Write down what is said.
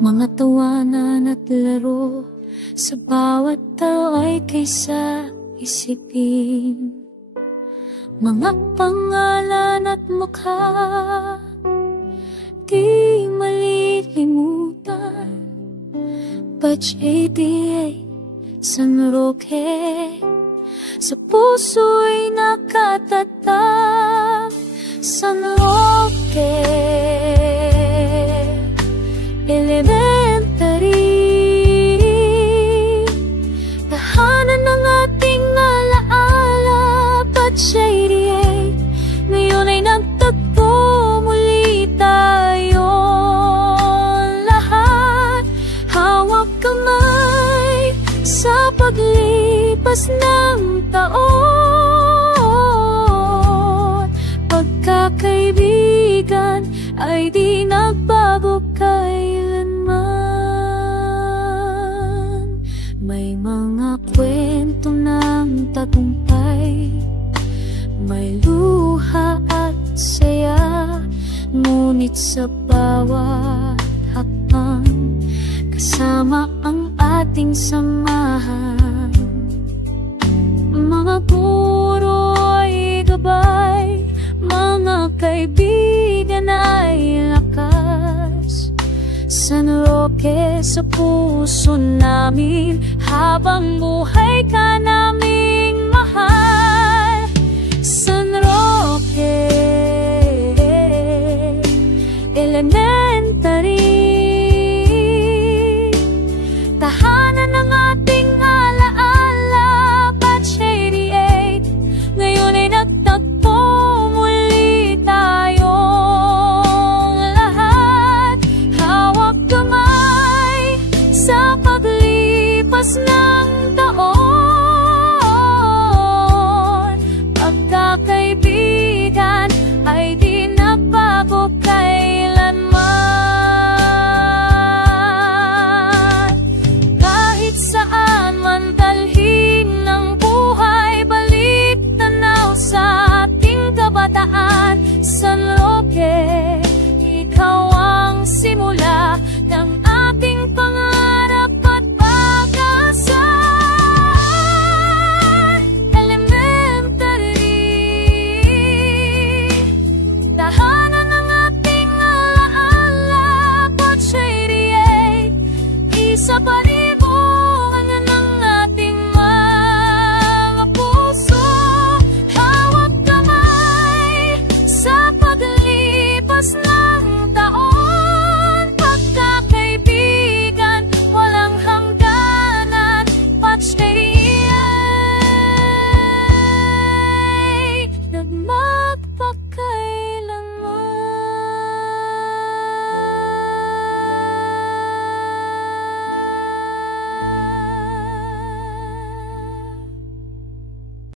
Mga tawanan at laro sa bawat tao ay kaysa isipin. Mga pangalan at mukha di malilimutan. Batch 88 San Roque, sa puso'y nakatatak. San Roque Elementary, tahanan ng ating alaala. Batch 88, ngayon ay nagtagpo muli tayong lahat. Hawak kamay sa paglipas ng taon. Pagkakaibigan ay di nagbago kailanman. May mga kwento ng tagumpay, may luha at saya, ngunit sa bawat hakbang kasama ang ating samahan. Mga guro ay gabay, mga kaibigan ay lakas. San Roque sa puso namin, habang buhay ka naming mahal. San Roque Elementary,